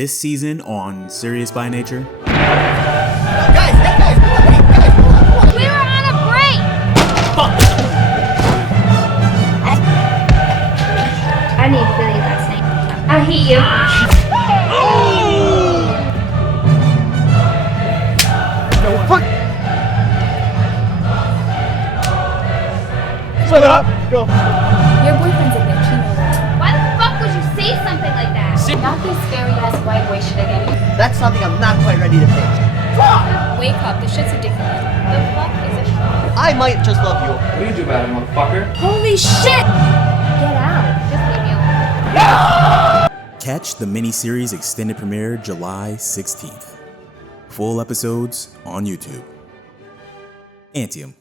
This season on Serious by Nature. Guys, we were on a break! Fuck! I need Billy last night. I hate you. No, fuck! Shut up! Go! Your boyfriend's a bitch, you know that. Why the fuck would you say something like that? Not this scary ass white boy shit again. That's something I'm not quite ready to face. Fuck! Wake up, this shit's ridiculous. The fuck is a shot? I might just love you. What do you do about it, motherfucker? Holy shit! Get out. Just leave me alone. Catch the miniseries extended premiere July 16th. Full episodes on YouTube. Antium.